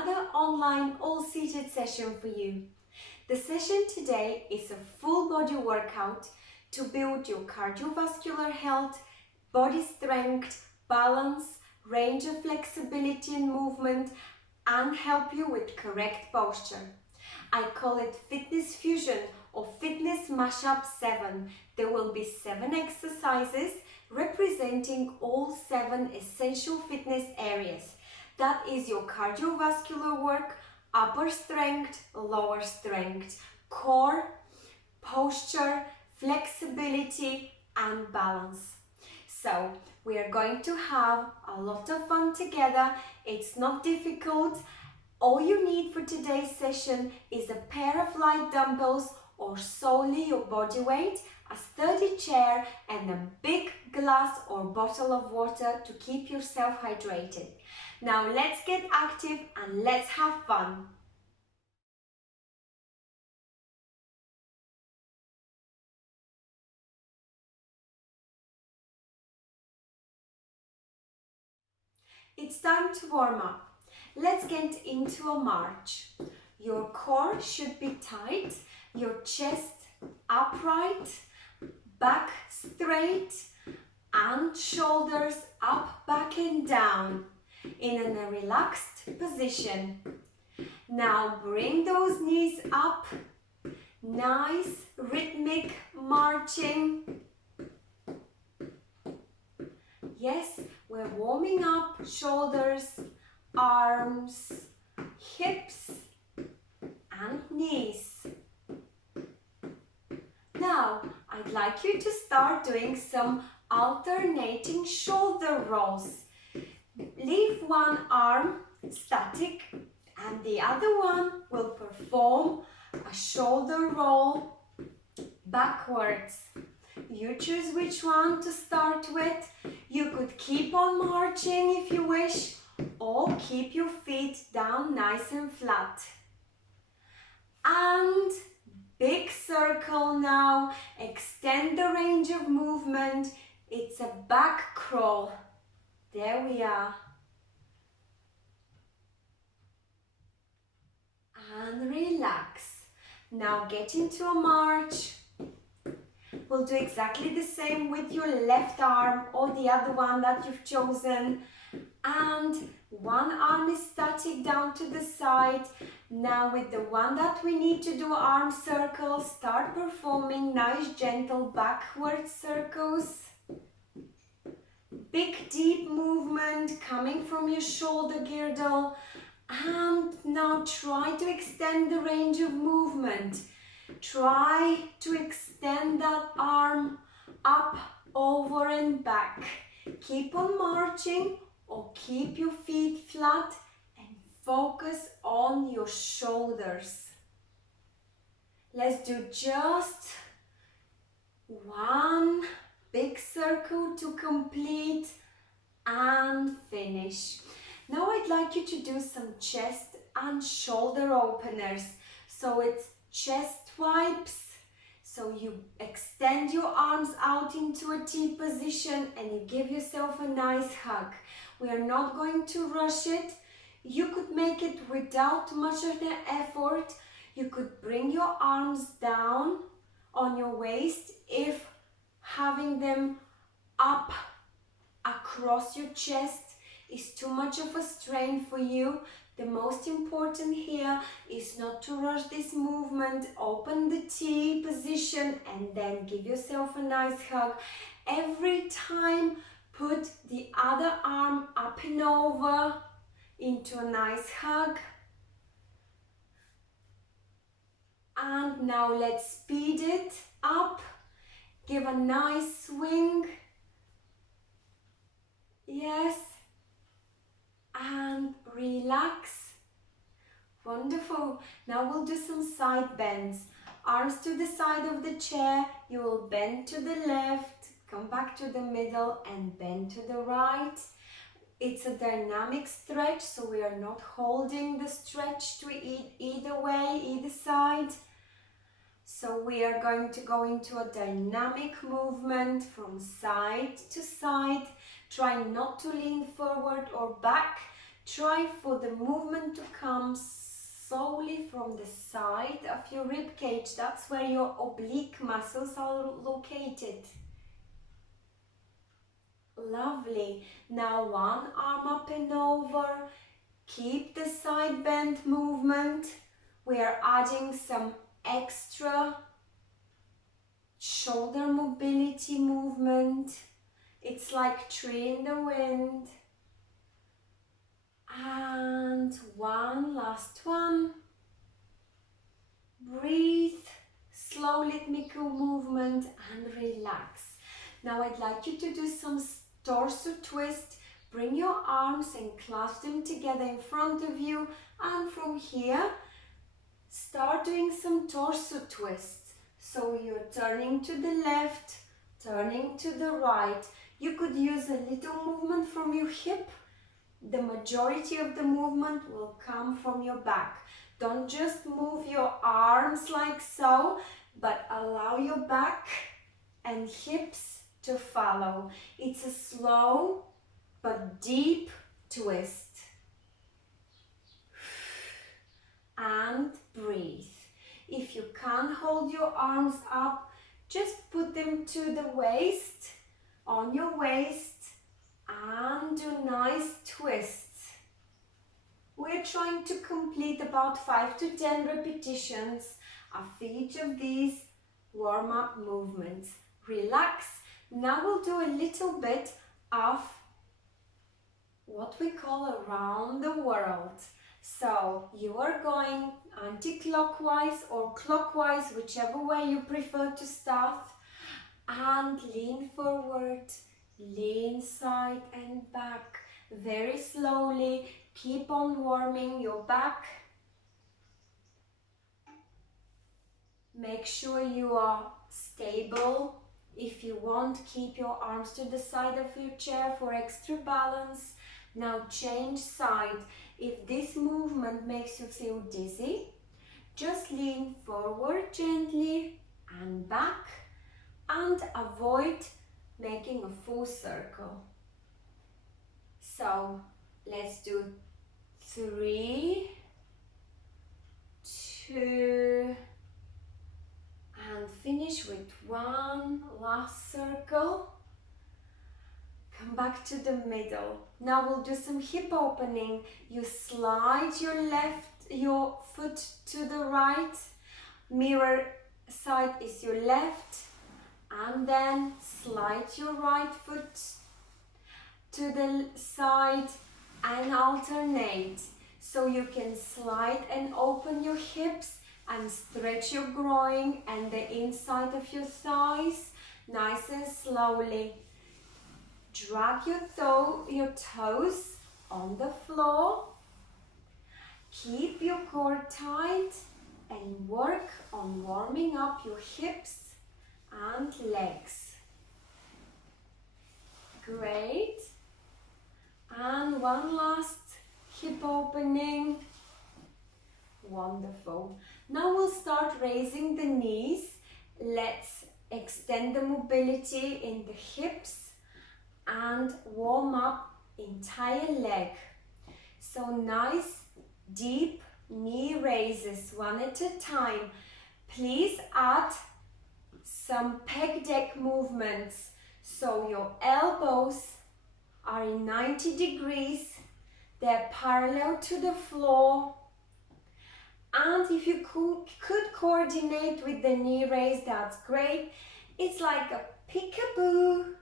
another online all-seated session for you. The session today is a full body workout to build your cardiovascular health, body strength, balance, range of flexibility and movement, and help you with correct posture. I call it Fitness Fusion or Fitness Mashup 7. There will be 7 exercises representing all 7 essential fitness areas. That is your cardiovascular work, upper strength, lower strength, core, posture, flexibility and balance. So we are going to have a lot of fun together. It's not difficult. All you need for today's session is a pair of light dumbbells or solely your body weight, a sturdy chair and a big glass or bottle of water to keep yourself hydrated. Now let's get active and let's have fun. It's time to warm up. Let's get into a march. Your core should be tight, your chest upright, back straight, and shoulders up, back and down in a relaxed position. Now bring those knees up, nice rhythmic marching. Yes, we're warming up shoulders, arms, hips and knees. Now, I'd like you to start doing some alternating shoulder rolls. Leave one arm static and the other one will perform a shoulder roll backwards. You choose which one to start with. You could keep on marching if you wish, or keep your feet down nice and flat. And big circle now. Extend the range of movement. It's a back crawl. There we are. And relax. Now get into a march. We'll do exactly the same with your left arm or the other one that you've chosen. And one arm is static down to the side. Now with the one that we need to do arm circles, start performing nice gentle backward circles. Big deep movement coming from your shoulder girdle. And now try to extend the range of movement. Try to extend that arm up, over and back. Keep on marching or keep your feet flat and focus on your shoulders. Let's do just one big circle to complete and finish. Now I'd like you to do some chest and shoulder openers. So it's chest wipes. So you extend your arms out into a T position and you give yourself a nice hug. We are not going to rush it. You could make it without much of the effort. You could bring your arms down on your waist if having them up across your chest is too much of a strain for you. The most important here is not to rush this movement. Open the T position and then give yourself a nice hug. Every time, put the other arm up and over into a nice hug. And now let's speed it up. Give a nice swing. Yes. And relax. Wonderful. Now we'll do some side bends. Arms to the side of the chair. You will bend to the left, come back to the middle and bend to the right. It's a dynamic stretch, so we are not holding the stretch to either way, either side. So we are going to go into a dynamic movement from side to side. Try not to lean forward or back. Try for the movement to come solely from the side of your rib cage. That's where your oblique muscles are located. Lovely. Now one arm up and over. Keep the side bend movement. We are adding some extra shoulder mobility movement. It's like tree in the wind. And one last one. Breathe, slow rhythmical movement and relax. Now I'd like you to do some torso twist. Bring your arms and clasp them together in front of you, and from here start doing some torso twists. So you're turning to the left, turning to the right. You could use a little movement from your hip. The majority of the movement will come from your back. Don't just move your arms like so, but allow your back and hips to follow. It's a slow but deep twist. And breathe. If you can't hold your arms up, just put them to the waist, on your waist, and do nice twists. We're trying to complete about 5 to 10 repetitions of each of these warm-up movements. Relax. Now we'll do a little bit of what we call around the world. So you are going anti-clockwise or clockwise, whichever way you prefer to start, and lean forward, lean side and back, very slowly. Keep on warming your back. Make sure you are stable. If you want, keep your arms to the side of your chair for extra balance. Now change side. If this movement makes you feel dizzy, just lean forward gently and back, and avoid making a full circle. So let's do 3, 2, and finish with one last circle. Come back to the middle. Now we'll do some hip opening. You slide your foot to the right. Mirror side is your left. And then slide your right foot to the side and alternate. So you can slide and open your hips and stretch your groin and the inside of your thighs nice and slowly. Drag your toes on the floor. Keep your core tight and work on warming up your hips and legs. Great. And one last hip opening. Wonderful. Now we'll start raising the knees. Let's extend the mobility in the hips and warm up entire leg. So nice deep knee raises one at a time. Please add some pec deck movements. So your elbows are in 90 degrees. They're parallel to the floor. And if you could coordinate with the knee raise, that's great. It's like a peekaboo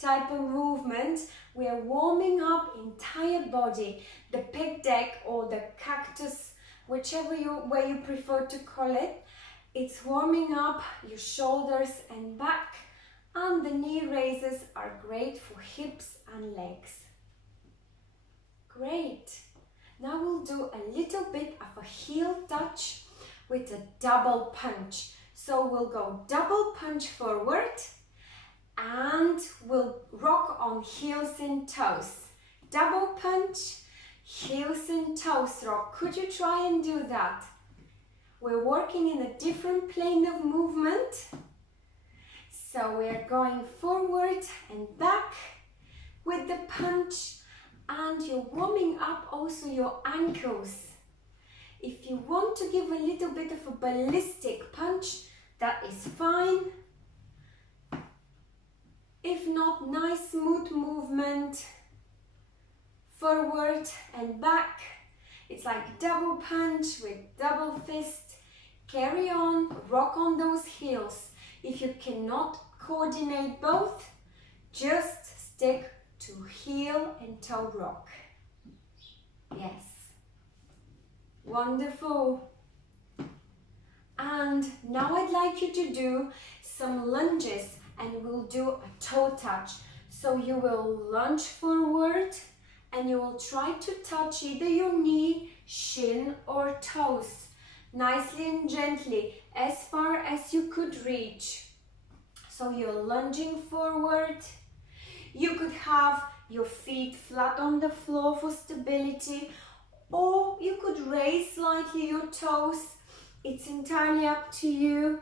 type of movement. We are warming up entire body, the pec deck or the cactus, whichever way you prefer to call it. It's warming up your shoulders and back, and the knee raises are great for hips and legs. Great. Now we'll do a little bit of a heel touch with a double punch. So we'll go double punch forward and we'll rock on heels and toes. Double punch, heels and toes rock. Could you try and do that? We're working in a different plane of movement. So we're going forward and back, with the punch, and you're warming up also your ankles. If you want to give a little bit of a ballistic punch, that is fine. If not, nice smooth movement forward and back. It's like double punch with double fist. Carry on, rock on those heels. If you cannot coordinate both, just stick to heel and toe rock. Yes. Wonderful. And now I'd like you to do some lunges, and we'll do a toe touch. So you will lunge forward and you will try to touch either your knee, shin or toes. Nicely and gently, as far as you could reach. So you're lunging forward. You could have your feet flat on the floor for stability, or you could raise slightly your toes. It's entirely up to you.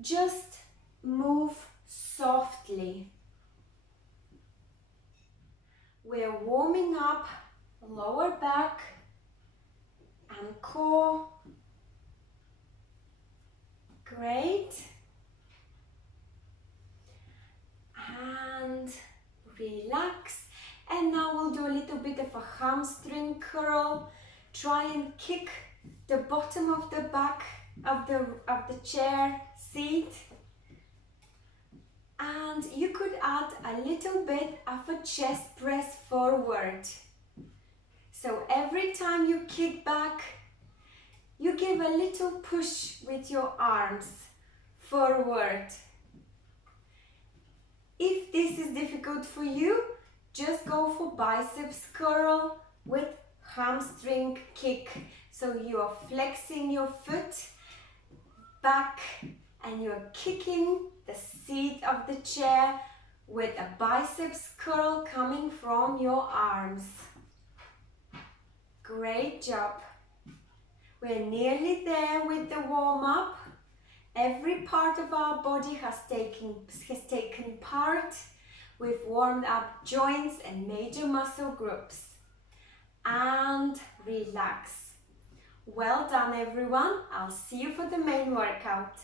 Just move softly. We're warming up lower back and core. Great. And relax. And now we'll do a little bit of a hamstring curl. Try and kick the bottom of the back of the chair seat. And you could add a little bit of a chest press forward. So every time you kick back, you give a little push with your arms forward. If this is difficult for you, just go for biceps curl with hamstring kick. So you are flexing your foot back and you're kicking the seat of the chair with a biceps curl coming from your arms. Great job. We're nearly there with the warm-up. Every part of our body has taken part. We've warmed up joints and major muscle groups. And relax. Well done, everyone. I'll see you for the main workout.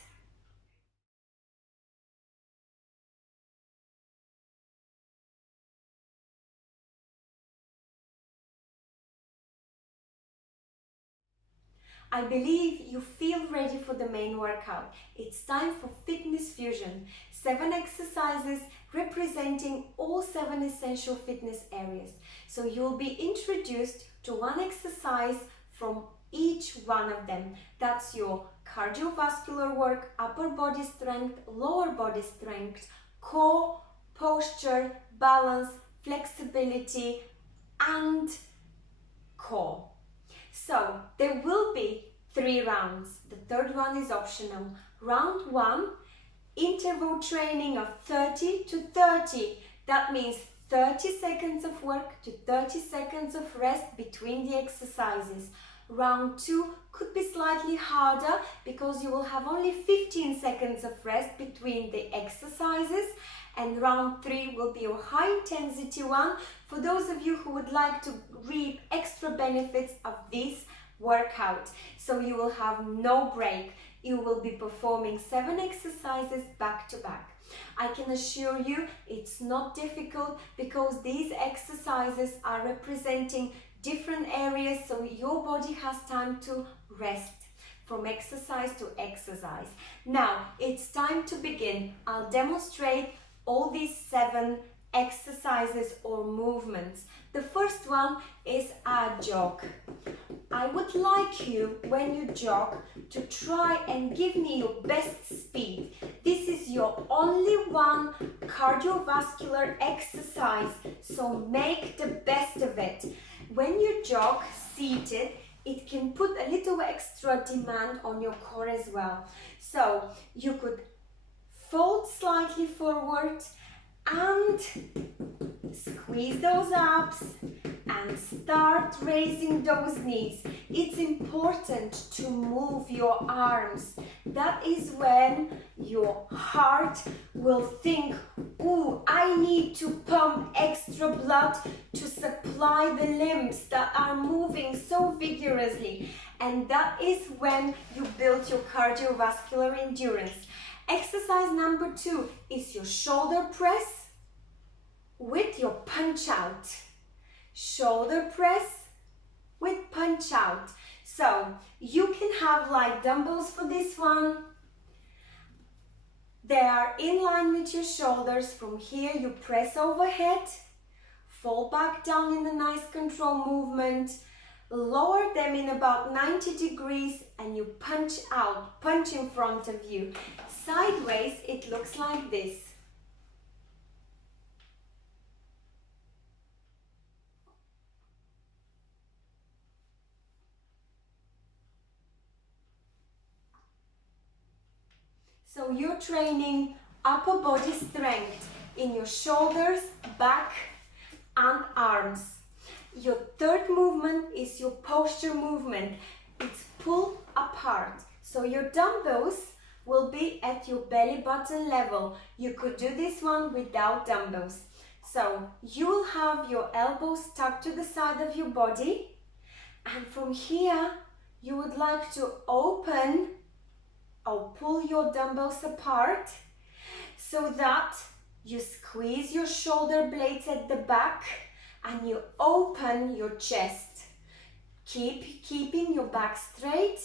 I believe you feel ready for the main workout. It's time for Fitness Fusion. 7 exercises representing all 7 essential fitness areas. So you'll be introduced to one exercise from each one of them. That's your cardiovascular work, upper body strength, lower body strength, core, posture, balance, flexibility, and core. So there will be 3 rounds. The third one is optional. Round 1, interval training of 30 to 30. That means 30 seconds of work to 30 seconds of rest between the exercises. Round 2 could be slightly harder because you will have only 15 seconds of rest between the exercises. And round 3 will be a high intensity one for those of you who would like to reap extra benefits of this workout. So you will have no break. You will be performing 7 exercises back to back. I can assure you it's not difficult because these exercises are representing different areas, so your body has time to rest from exercise to exercise. Now it's time to begin. I'll demonstrate all these 7 exercises or movements. The first one is a jog. I would like you, when you jog, to try and give me your best speed. This is your only one cardiovascular exercise, so make the best of it. When you jog seated, it can put a little extra demand on your core as well. So you could fold slightly forward and squeeze those abs and start raising those knees. It's important to move your arms. That is when your heart will think, ooh, I need to pump extra blood to supply the limbs that are moving so vigorously. And that is when you build your cardiovascular endurance. Exercise number 2 is your shoulder press with your punch out. Shoulder press with punch out. So you can have like dumbbells for this one. They are in line with your shoulders. From here you press overhead, fall back down in a nice control movement, lower them in about 90 degrees and you punch out, punch in front of you. Sideways it looks like this. So you're training upper body strength in your shoulders, back and arms. Your third movement is your posture movement. It's pull apart. So your dumbbells will be at your belly button level. You could do this one without dumbbells. So you will have your elbows tucked to the side of your body, and from here you would like to open or pull your dumbbells apart so that you squeeze your shoulder blades at the back and you open your chest. Keeping your back straight,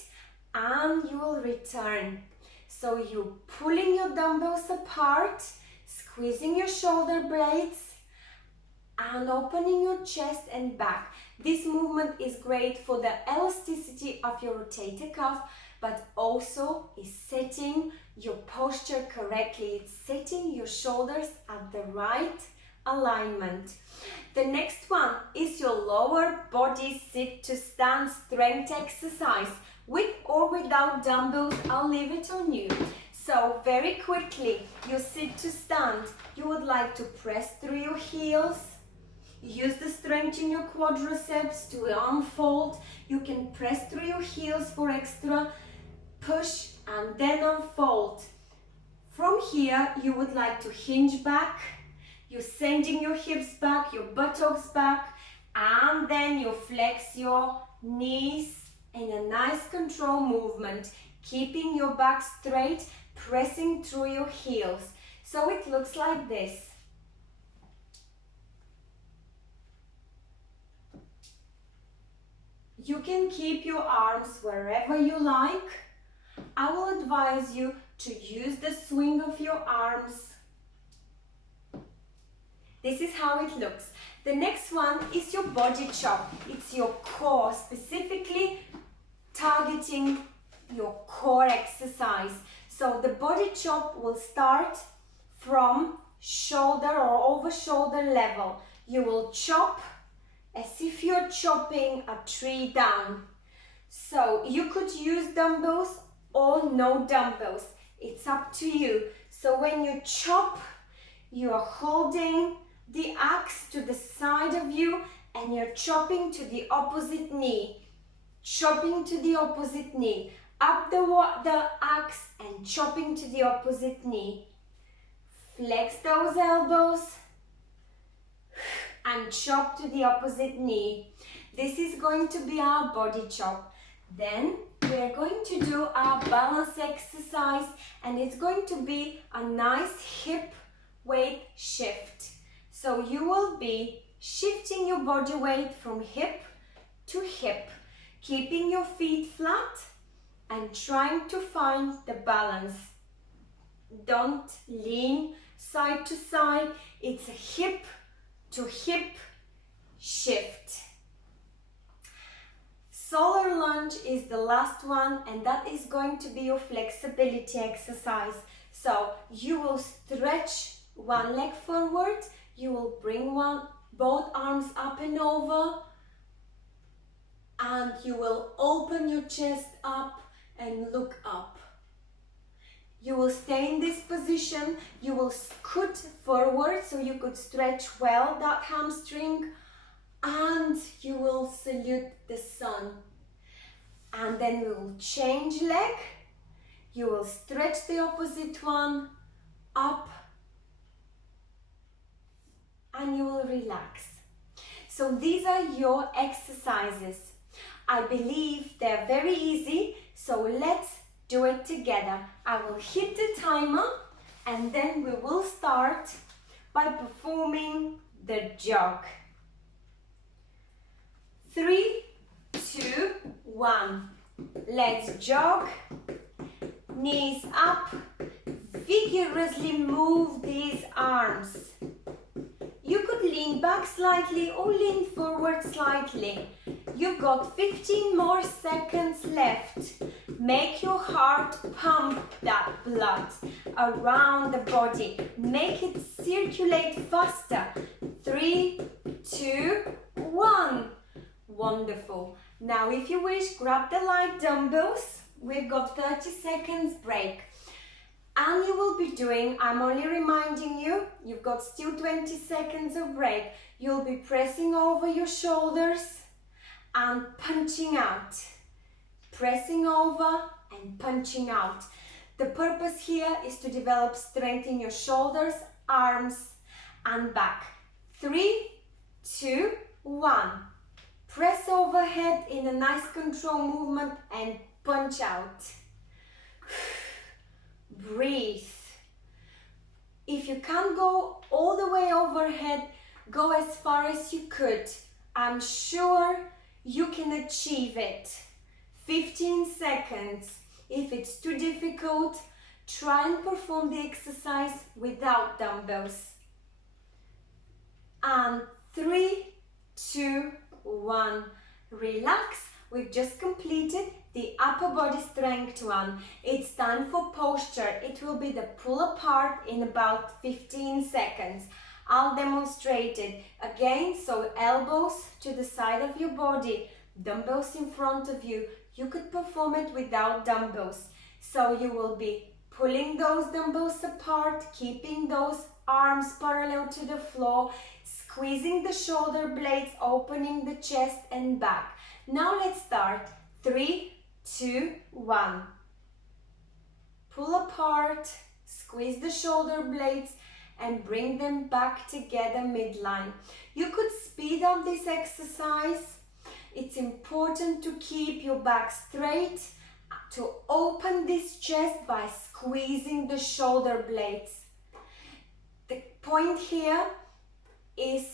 and you will return. So you're pulling your dumbbells apart, squeezing your shoulder blades and opening your chest and back. This movement is great for the elasticity of your rotator cuff, but also is setting your posture correctly. It's setting your shoulders at the right alignment. The next one is your lower body sit to stand strength exercise. With or without dumbbells, I'll leave it on you. So very quickly, you sit to stand. You would like to press through your heels. Use the strength in your quadriceps to unfold. You can press through your heels for extra push and then unfold. From here, you would like to hinge back. You're sending your hips back, your buttocks back, and then you flex your knees in a nice control movement, keeping your back straight, pressing through your heels. So it looks like this. You can keep your arms wherever you like. I will advise you to use the swing of your arms. This is how it looks. The next one is your body chop. It's your core, specifically targeting your core exercise. So the body chop will start from shoulder or over shoulder level. You will chop as if you're chopping a tree down. So you could use dumbbells or no dumbbells. It's up to you. So when you chop, you are holding the axe to the side of you and you're chopping to the opposite knee. Chopping to the opposite knee. Up the axe and chopping to the opposite knee. Flex those elbows and chop to the opposite knee. This is going to be our body chop. Then we are going to do our balance exercise, and it's going to be a nice hip weight shift. So you will be shifting your body weight from hip to hip, keeping your feet flat and trying to find the balance. Don't lean side to side. It's a hip to hip shift. Solar lunge is the last one, and that is going to be your flexibility exercise. So you will stretch one leg forward, you will bring both arms up and over, and you will open your chest up and look up. You will stay in this position position, you will scoot forward so you could stretch well that hamstring, and you will salute the sun. And then we will change leg. You will stretch the opposite one up, and you will relax. So these are your exercises. I believe they're very easy, so let's do it together. I will hit the timer and then we will start by performing the jog. 3, 2, 1. Let's jog. Knees up. Vigorously move these arms. You could lean back slightly or lean forward slightly. You've got 15 more seconds left. Make your heart pump that blood around the body. Make it circulate faster. 3, 2, 1. Wonderful. Now if you wish, grab the light dumbbells. We've got 30 seconds break. And you will be doing, I'm only reminding you, you've got still 20 seconds of break. You'll be pressing over your shoulders and punching out. Pressing over and punching out. The purpose here is to develop strength in your shoulders, arms and back. 3, 2, 1. Press overhead in a nice control movement and punch out. Breathe. If you can't go all the way overhead, go as far as you could. I'm sure you can achieve it. 15 seconds. If it's too difficult, try and perform the exercise without dumbbells. And 3, 2, 1. Relax. We've just completed the upper body strength one. It's time for posture. It will be the pull apart in about 15 seconds. I'll demonstrate it again. So elbows to the side of your body, dumbbells in front of you. You could perform it without dumbbells. So you will be pulling those dumbbells apart, keeping those arms parallel to the floor, squeezing the shoulder blades, opening the chest and back. Now let's start. 3, 2, 1. Pull apart, squeeze the shoulder blades and bring them back together midline. You could speed up this exercise. It's important to keep your back straight, to open this chest by squeezing the shoulder blades. The point here is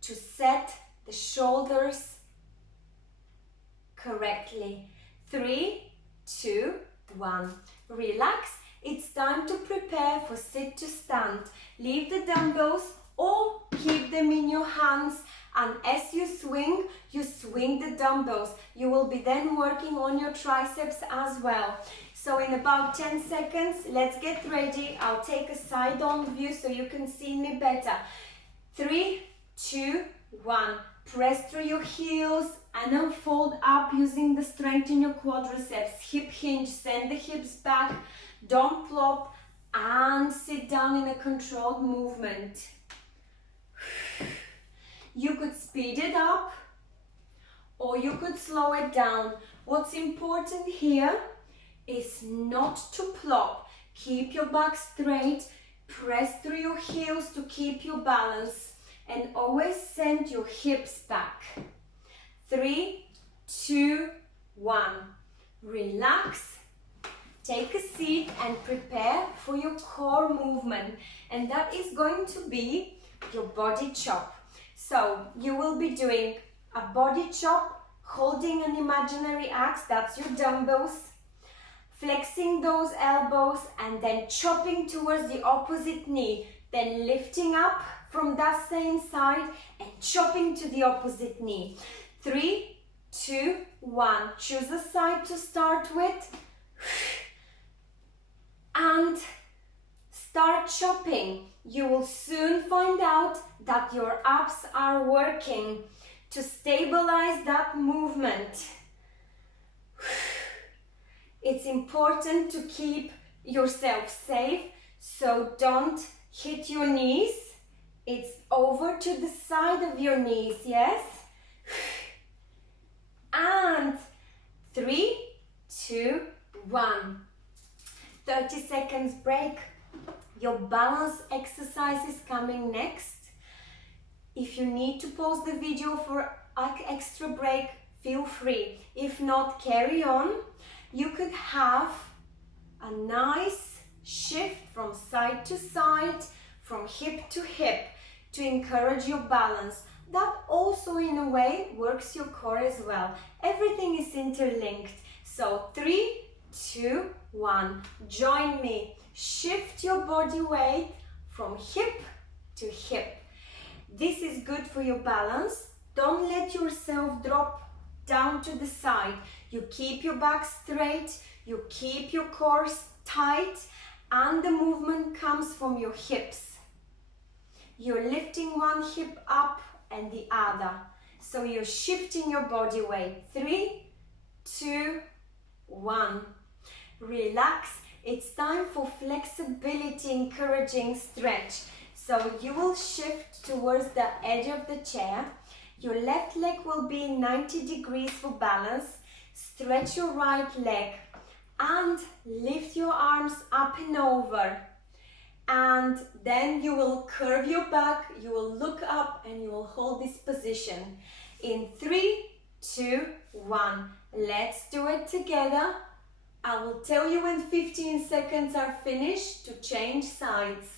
to set the shoulders correctly. 3, 2, 1. Relax. It's time to prepare for sit to stand. Leave the dumbbells or keep them in your hands, and as you swing the dumbbells. You will be then working on your triceps as well. So in about 10 seconds, let's get ready. I'll take a side-on view so you can see me better. 3, 2, 1. Press through your heels and then fold up using the strength in your quadriceps. Hip hinge, send the hips back, don't plop, and sit down in a controlled movement. You could speed it up or you could slow it down. What's important here is not to plop. Keep your back straight, press through your heels to keep your balance, and always send your hips back. 3, 2, 1. Relax. Take a seat and prepare for your core movement, and that is going to be your body chop. So you will be doing a body chop, holding an imaginary axe, that's your dumbbells, flexing those elbows and then chopping towards the opposite knee, then lifting up from that same side and chopping to the opposite knee. 3, 2, 1. Choose a side to start with and start chopping. You will soon find out that your abs are working to stabilize that movement. It's important to keep yourself safe, So don't hit your knees. It's over to the side of your knees, yes? And 3, 2, 1. 30 seconds break. Your balance exercise is coming next. If you need to pause the video for an extra break, feel free. If not, carry on. You could have a nice shift from side to side, from hip to hip, to encourage your balance. That also in a way works your core as well. Everything is interlinked. So 3, 2, 1. Join me. Shift your body weight from hip to hip. This is good for your balance. Don't let yourself drop down to the side. You keep your back straight, you keep your core tight, and the movement comes from your hips. You're lifting one hip up and the other. So you're shifting your body weight. 3, 2, 1. Relax. It's time for flexibility, encouraging stretch. So you will shift towards the edge of the chair. Your left leg will be 90 degrees for balance. Stretch your right leg and lift your arms up and over. And then you will curve your back, you will look up and you will hold this position. In 3, 2, 1. Let's do it together. I will tell you when 15 seconds are finished to change sides.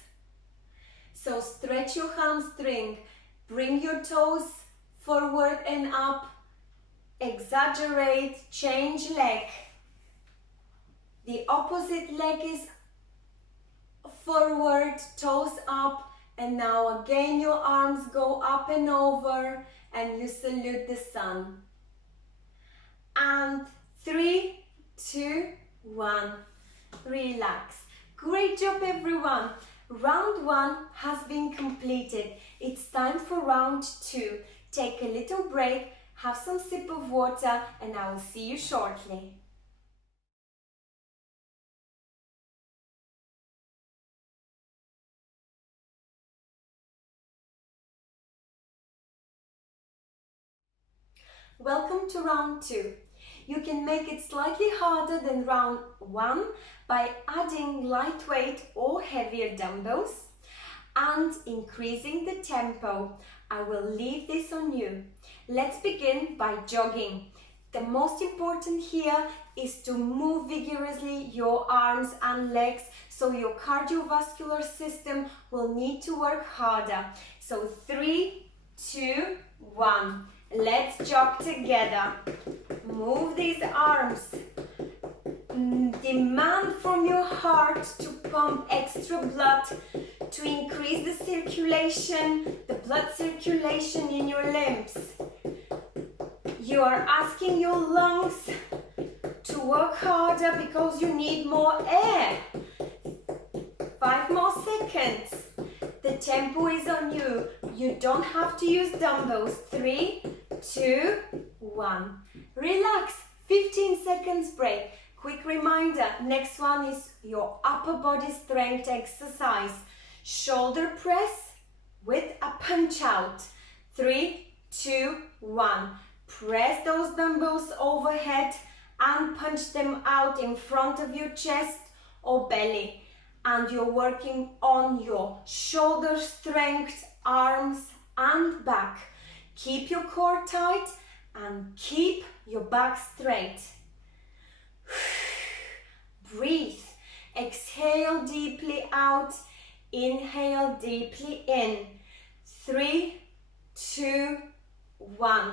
So stretch your hamstring, bring your toes forward and up, exaggerate, change leg. The opposite leg is forward, toes up, and now again your arms go up and over and you salute the sun. And 3, 2, 1. Relax. Great job everyone. Round 1 has been completed. It's time for round 2. Take a little break, have some sip of water, and I will see you shortly. Welcome to round 2. You can make it slightly harder than round 1 by adding lightweight or heavier dumbbells and increasing the tempo. I will leave this on you. Let's begin by jogging. The most important here is to move vigorously your arms and legs, so your cardiovascular system will need to work harder. So 3, 2, 1. Let's jog together. Move these arms. Demand from your heart to pump extra blood, to increase the circulation, the blood circulation in your limbs. You are asking your lungs to work harder because you need more air. 5 more seconds. The tempo is on you. You don't have to use dumbbells. 3, 2, 1. Relax. 15 seconds break. Quick reminder, next one is your upper body strength exercise. Shoulder press with a punch out. 3, 2, 1. Press those dumbbells overhead and punch them out in front of your chest or belly. And you're working on your shoulder strength, arms and back. Keep your core tight and keep your back straight. Breathe. Exhale deeply out. Inhale deeply in. 3, 2, 1.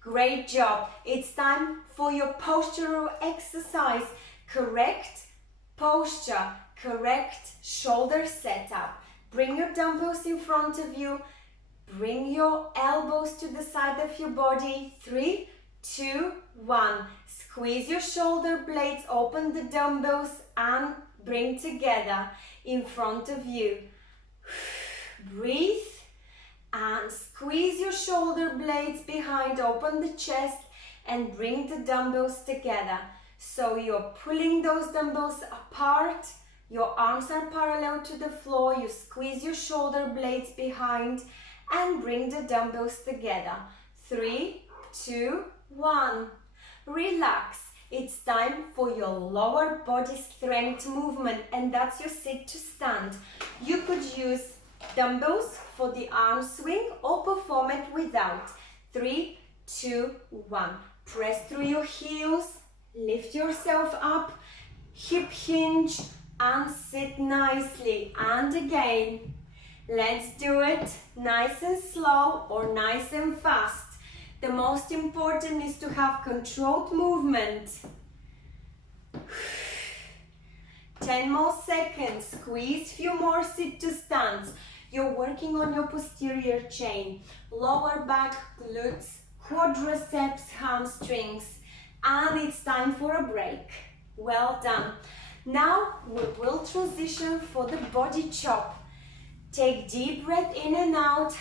Great job. It's time for your postural exercise. Correct posture, correct shoulder setup. Bring your dumbbells in front of you. Bring your elbows to the side of your body. 3, 2, 1. Squeeze your shoulder blades, open the dumbbells and bring together in front of you. Breathe and squeeze your shoulder blades behind, open the chest and bring the dumbbells together. So you're pulling those dumbbells apart, Your arms are parallel to the floor. You squeeze your shoulder blades behind and bring the dumbbells together. 3, 2, 1. Relax. It's time for your lower body strength movement, and that's your sit to stand. You could use dumbbells for the arm swing or perform it without. 3, 2, 1. Press through your heels, lift yourself up, hip hinge, and sit nicely. And again. Let's do it nice and slow or nice and fast. The most important is to have controlled movement. 10 more seconds. Squeeze few more sit to stands. You're working on your posterior chain, lower back, glutes, quadriceps, hamstrings, and it's time for a break. Well done. Now we will transition for the body chop. Take deep breath in and out.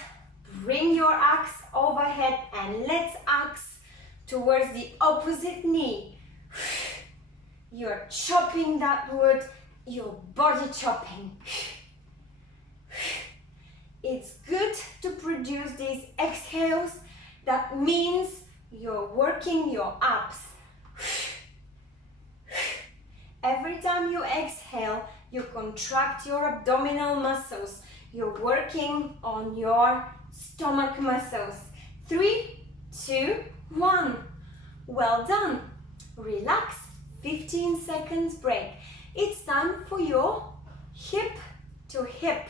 Bring your axe overhead and let's axe towards the opposite knee. You're chopping that wood, your body chopping. It's good to produce these exhales. That means you're working your abs. Every time you exhale, you contract your abdominal muscles. You're working on your stomach muscles. 3, 2, 1. Well done. Relax. 15 seconds break. It's time for your hip to hip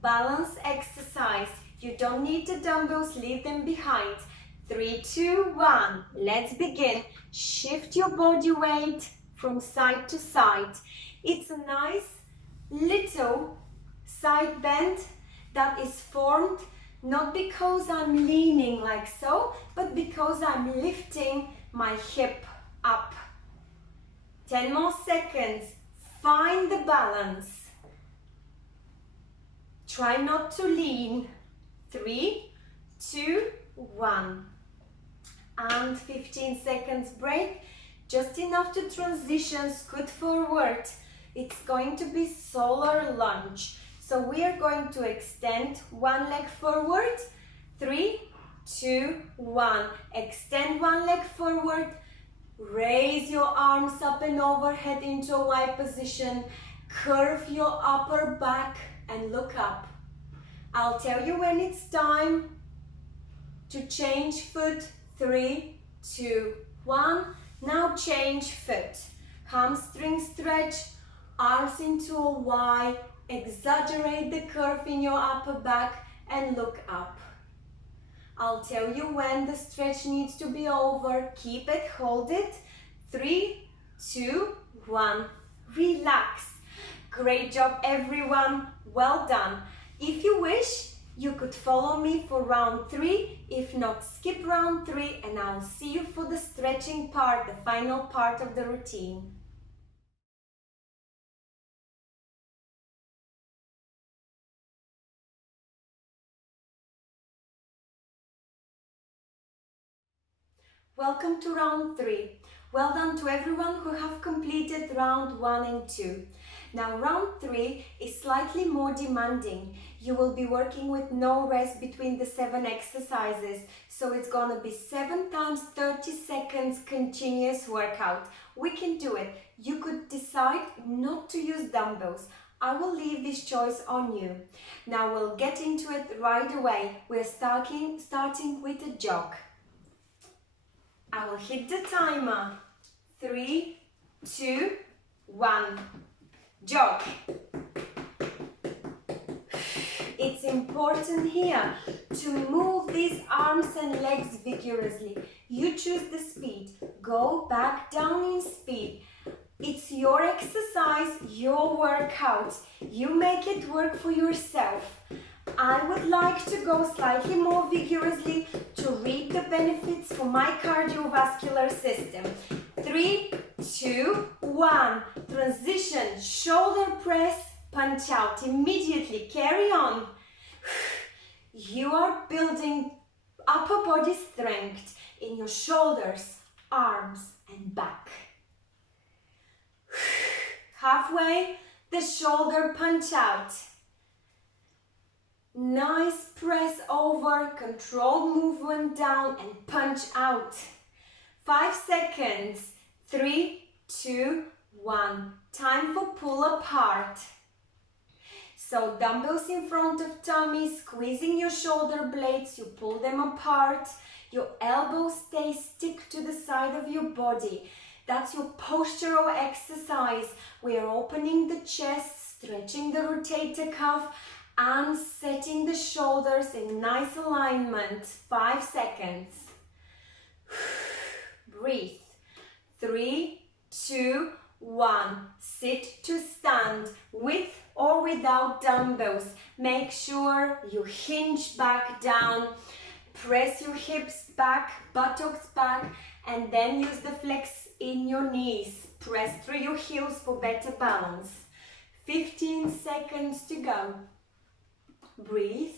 balance exercise. You don't need the dumbbells, leave them behind. 3, 2, 1. Let's begin. Shift your body weight from side to side. It's a nice little side bend that is formed not because I'm leaning like so, but because I'm lifting my hip up. 10 more seconds. Find the balance. Try not to lean. 3, 2, 1. And 15 seconds break. Just enough to transition, scoot forward. It's going to be solar lunge. So we are going to extend one leg forward. 3, 2, 1. Extend one leg forward. Raise your arms up and overhead into a Y position. Curve your upper back and look up. I'll tell you when it's time to change foot. 3, 2, 1. Now change foot. Hamstring stretch, arms into a Y. Exaggerate the curve in your upper back and look up. I'll tell you when the stretch needs to be over. Keep it, hold it. 3, 2, 1. Relax. Great job, everyone. Well done. If you wish, you could follow me for round 3. If not, skip round 3 and I'll see you for the stretching part, the final part of the routine. Welcome to round 3. Well done to everyone who have completed round 1 and 2. Now round 3 is slightly more demanding. You will be working with no rest between the 7 exercises. So it's gonna be 7 times 30 seconds continuous workout. We can do it. You could decide not to use dumbbells. I will leave this choice on you. Now we'll get into it right away. We're starting with a jog. I will hit the timer. 3, 2, 1. Jog. It's important here to move these arms and legs vigorously. You choose the speed. Go back down in speed. It's your exercise, your workout. You make it work for yourself. I would like to go slightly more vigorously to reap the benefits for my cardiovascular system. 3, 2, 1. Transition, shoulder press, punch out immediately. Carry on. You are building upper body strength in your shoulders, arms and back. Halfway, the shoulder punch out. Nice press over, controlled movement down and punch out. 5 seconds. 3, 2, 1. Time for pull apart. So dumbbells in front of tummy, squeezing your shoulder blades, you pull them apart. Your elbows stick to the side of your body. That's your postural exercise. We are opening the chest, stretching the rotator cuff and setting the shoulders in nice alignment. 5 seconds. Breathe. 3, 2, 1. Sit to stand with or without dumbbells. Make sure you hinge back down. Press your hips back, buttocks back, and then use the flex in your knees. Press through your heels for better balance. 15 seconds to go. Breathe.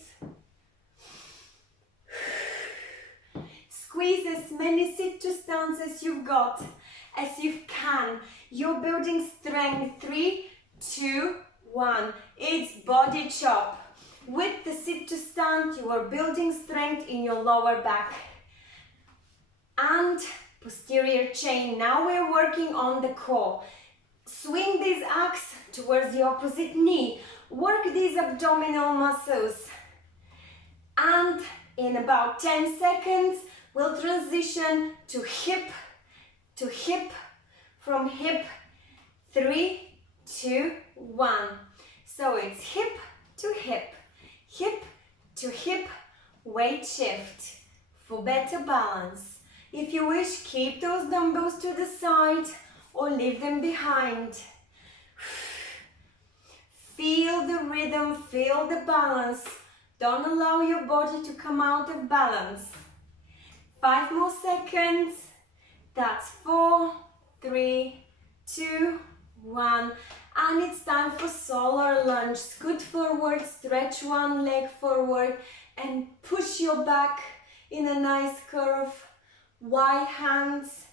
Squeeze as many sit to stands as you've got, as you can. You're building strength. 3, 2, 1. It's body chop. With the sit to stand, you are building strength in your lower back and posterior chain. Now we're working on the core. Swing this axe towards the opposite knee. Work these abdominal muscles. And in about 10 seconds, we'll transition to hip, from hip. 3, 2, 1. So it's hip to hip, hip to hip, weight shift for better balance. If you wish, keep those dumbbells to the side or leave them behind. Feel the rhythm, feel the balance. Don't allow your body to come out of balance. 5 more seconds. That's 4, 3, 2, 1. And it's time for solar lunge. Scoot forward, stretch one leg forward and push your back in a nice curve. Wide hands.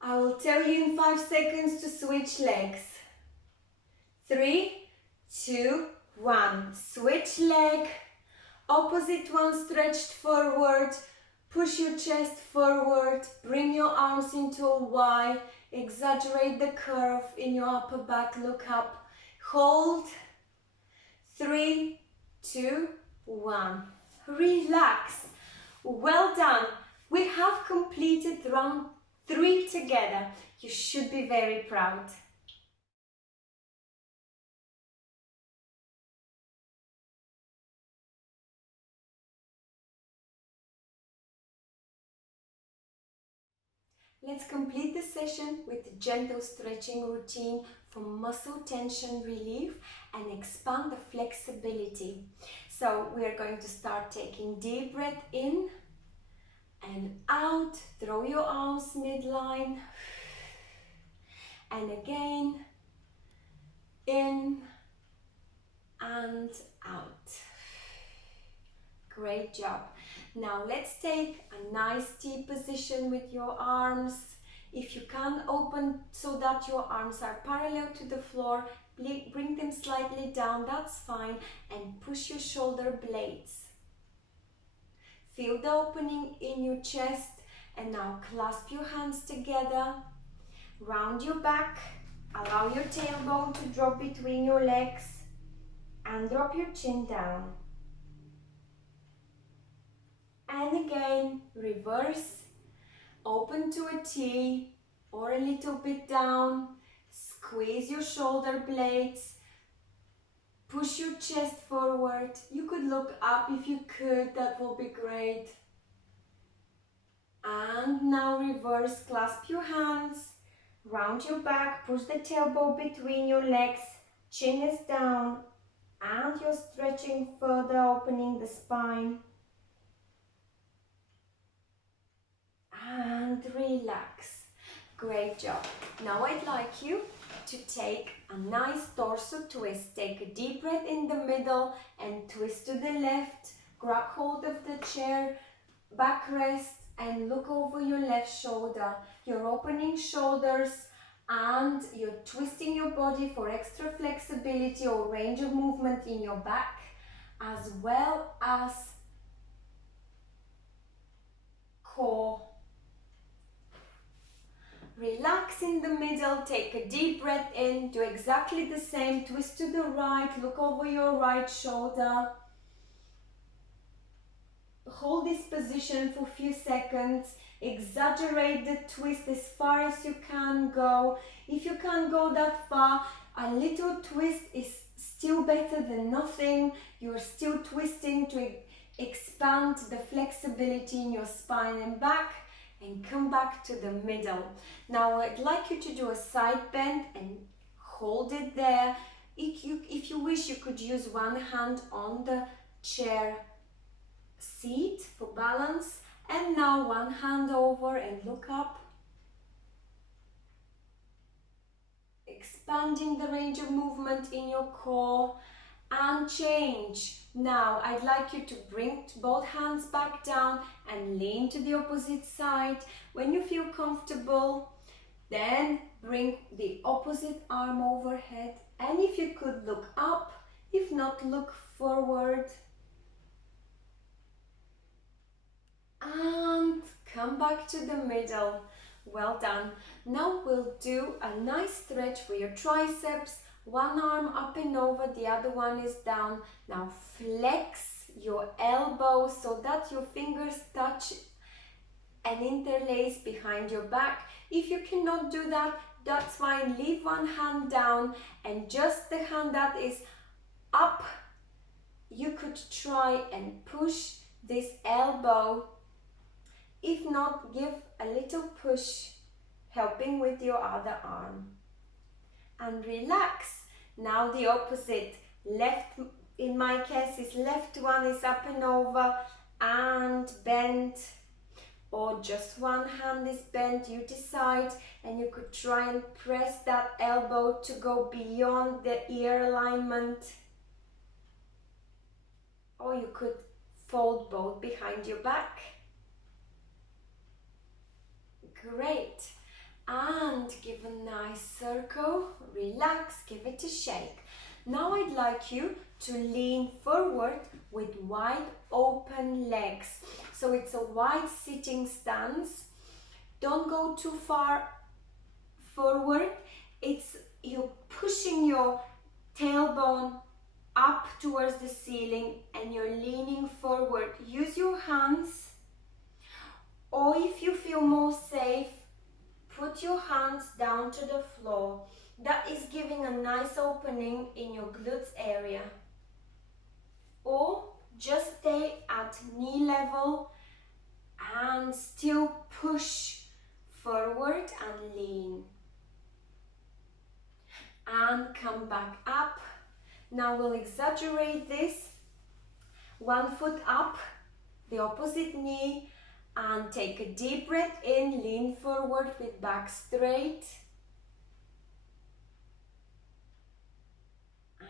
I will tell you in 5 seconds to switch legs. 3, 2, 1. Switch leg. Opposite one stretched forward. Push your chest forward. Bring your arms into a Y. Exaggerate the curve in your upper back. Look up. Hold. 3, 2, 1. Relax. Well done. We have completed round 3 together. You should be very proud. Let's complete the session with a gentle stretching routine for muscle tension relief and expand the flexibility. So we are going to start taking deep breath in and out. Throw your arms midline. And again, in and out. Great job. Now let's take a nice T position with your arms. If you can, open so that your arms are parallel to the floor. Bring them slightly down, that's fine. And push your shoulder blades. Feel the opening in your chest. And now clasp your hands together. Round your back. Allow your tailbone to drop between your legs. And drop your chin down. And again, reverse, open to a T or a little bit down, squeeze your shoulder blades, push your chest forward. You could look up if you could, that will be great. And now reverse, clasp your hands, round your back, push the tailbone between your legs, chin is down, and you're stretching further, opening the spine. And relax. Great job. Now I'd like you to take a nice torso twist. Take a deep breath in the middle and twist to the left. Grab hold of the chair, backrest, and look over your left shoulder. You're opening shoulders and you're twisting your body for extra flexibility or range of movement in your back, as well as core. Relax in the middle, take a deep breath in, do exactly the same, twist to the right, look over your right shoulder. Hold this position for a few seconds, exaggerate the twist as far as you can go. If you can't go that far, a little twist is still better than nothing. You're still twisting to expand the flexibility in your spine and back, and come back to the middle. Now I'd like you to do a side bend and hold it there. If you wish, you could use one hand on the chair seat for balance, and now one hand over and look up, expanding the range of movement in your core, and change. Now I'd like you to bring both hands back down and lean to the opposite side. When you feel comfortable, then bring the opposite arm overhead, and if you could, look up. If not, look forward. And come back to the middle. Well done. Now we'll do a nice stretch for your triceps. One arm up and over, the other one is down. Now flex your elbows so that your fingers touch and interlace behind your back. If you cannot do that, that's fine. Leave one hand down, and just the hand that is up, you could try and push this elbow. If not, give a little push, helping with your other arm. And relax. Now the opposite. Left, in my case, is left one is up and over and bent, or just one hand is bent, you decide, and you could try and press that elbow to go beyond the ear alignment, or you could fold both behind your back. Great. And give a nice circle, relax, give it a shake. Now I'd like you to lean forward with wide open legs. So it's a wide sitting stance. Don't go too far forward. It's you're pushing your tailbone up towards the ceiling and you're leaning forward. Use your hands, or if you feel more safe, put your hands down to the floor. That is giving a nice opening in your glutes area. Or just stay at knee level and still push forward and lean. And come back up. Now we'll exaggerate this. One foot up, the opposite knee, and take a deep breath in, lean forward with back straight.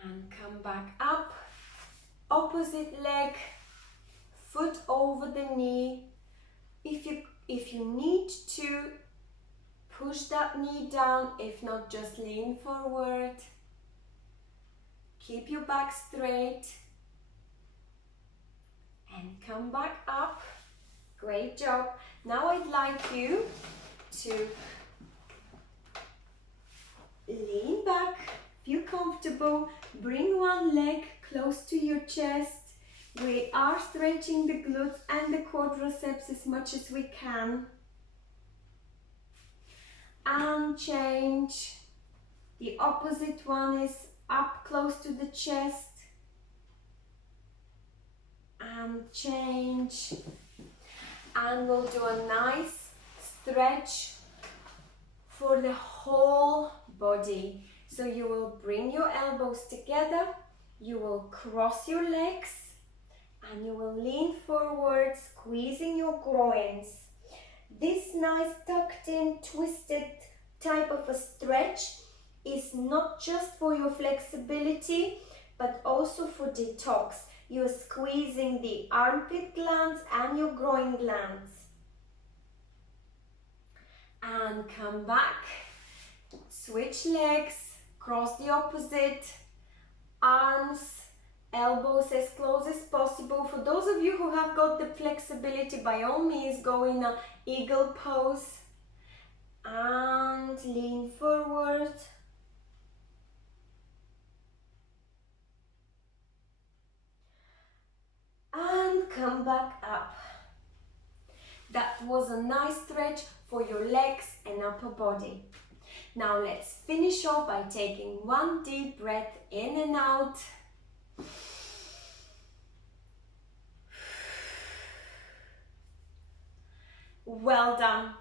And come back up, opposite leg, foot over the knee. If you need to, push that knee down. If not, just lean forward. Keep your back straight. And come back up. Great job. Now I'd like you to lean back, feel comfortable, bring one leg close to your chest. We are stretching the glutes and the quadriceps as much as we can. And change. The opposite one is up close to the chest. And change. And we'll do a nice stretch for the whole body. So you will bring your elbows together, you will cross your legs, and you will lean forward, squeezing your groins. This nice tucked in, twisted type of a stretch is not just for your flexibility, but also for detox. You're squeezing the armpit glands and your groin glands. And come back. Switch legs, cross the opposite, arms, elbows as close as possible. For those of you who have got the flexibility, by all means go in an eagle pose and lean forward. And come back up. That was a nice stretch for your legs and upper body. Now let's finish off by taking one deep breath in and out. Well done.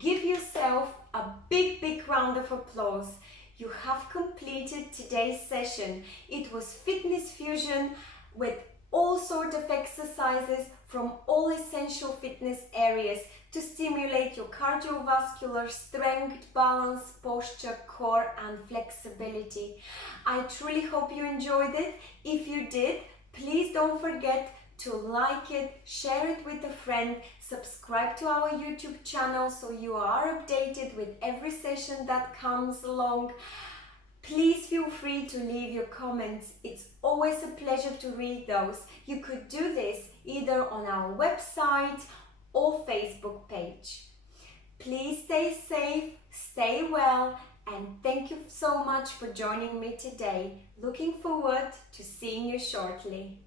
Give yourself a big round of applause. You have completed today's session. It was fitness fusion with all sorts of exercises from all essential fitness areas to stimulate your cardiovascular strength, balance, posture, core and flexibility. I truly hope you enjoyed it. If you did, please don't forget to like it, share it with a friend, subscribe to our YouTube channel so you are updated with every session that comes along. Please feel free to leave your comments. It's always a pleasure to read those. You could do this either on our website or Facebook page. Please stay safe, stay well, and thank you so much for joining me today. Looking forward to seeing you shortly.